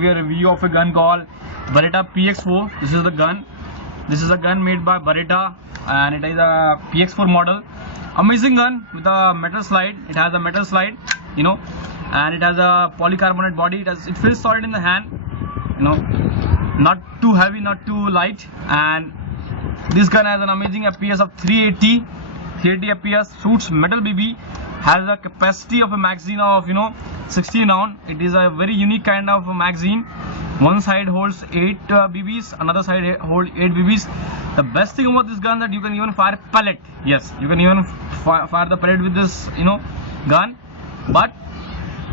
give you a review of a gun called Beretta PX4. This is the gun. This is a gun made by Beretta, and it is a PX4 model. Amazing gun with a metal slide. It has a metal slide, you know, and it has a polycarbonate body. It feels solid in the hand, you know, not too heavy, not too light. And this gun has an amazing FPS of 380 FPS, shoots metal BB, has a capacity of a magazine of 16 round. It is a very unique kind of magazine. One side holds 8 BBs, another side holds 8 BBs. The best thing about this gun that you can even fire pellet. Yes, you can even fire the pellet with this gun. But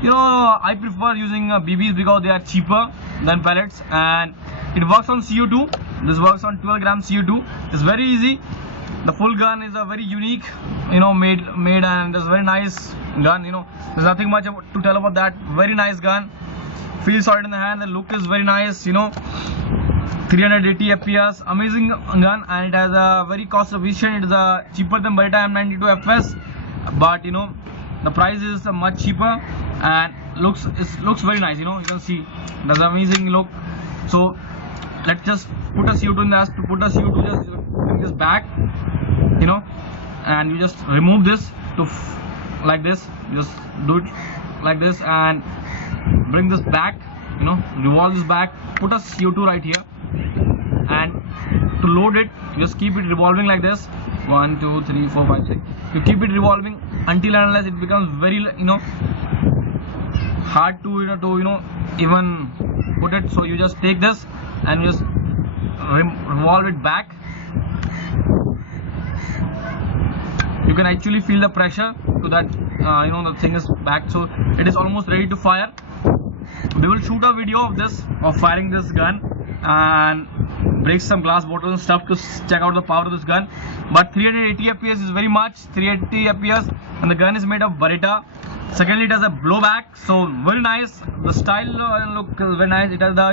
I prefer using BBs because they are cheaper than pellets, and it works on CO2. This works on 12 gram CO2. It's very easy. The full gun is a very unique, made, and it's a very nice gun. There's nothing much to tell about that. Very nice gun. Feels solid in the hand. The look is very nice. 380 FPS. Amazing gun, and it has a very cost efficient. It is cheaper than Beretta M92 FS, but the price is much cheaper, and looks very nice. You can see there's an amazing look. So let's just put a CO2 in this. To put a CO2, just bring this back, and you just remove this like this. Just do it like this and bring this back, revolve this back, put a CO2 right here, and to load it, just keep it revolving like this. 1 2 3 4 5 6. You keep it revolving until and unless it becomes very hard to even put it. So you just take this and just revolve it back. You can actually feel the pressure to that. The thing is back, so it is almost ready to fire. We will shoot a video of this, of firing this gun, and break some glass bottles and stuff to check out the power of this gun. But 380 FPS is very much. 380 FPS, and the gun is made of Beretta. Secondly, it has a blowback, so very nice. The style look is very nice. It has the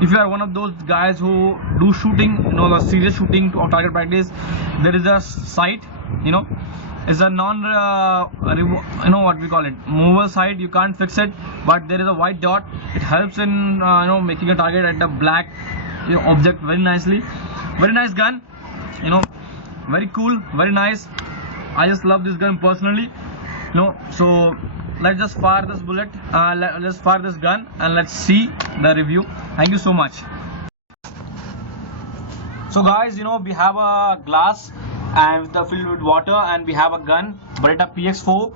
if you are one of those guys who do shooting, the serious shooting or target practice, there is a sight. It's a what we call it, movable sight. You can't fix it, but there is a white dot. It helps in making a target at the black object very nicely. Very nice gun, very cool, very nice. I just love this gun personally. So let's just fire this bullet. Let's fire this gun and let's see the review. Thank you so much. So guys, we have a glass and filled with water, and we have a gun, Beretta PX4,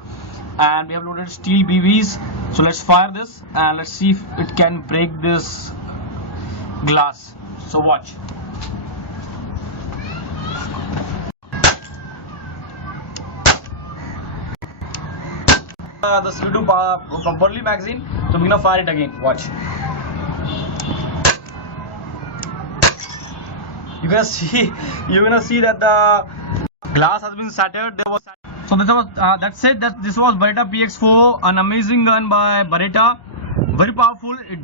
and we have loaded steel BBs. So let's fire this and let's see if it can break this glass. So watch. The CO2 properly magazine, so we're gonna fire it again. Watch. You're gonna see that the glass has been shattered. So that's it. This was Beretta PX4, an amazing gun by Beretta. Very powerful. It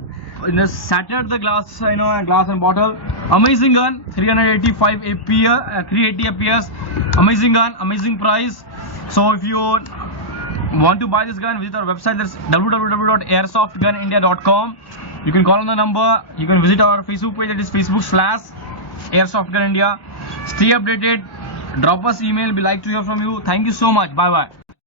just shattered the glass, glass and bottle. Amazing gun. 385 FPS, 380 FPS. Amazing gun. Amazing price. So if you want to buy this gun, visit our website. That's www.airsoftgunindia.com. You can call on the number. You can visit our Facebook page. That is Facebook/AirsoftGunIndia. Stay updated. Drop us email. We like to hear from you. Thank you so much. Bye bye.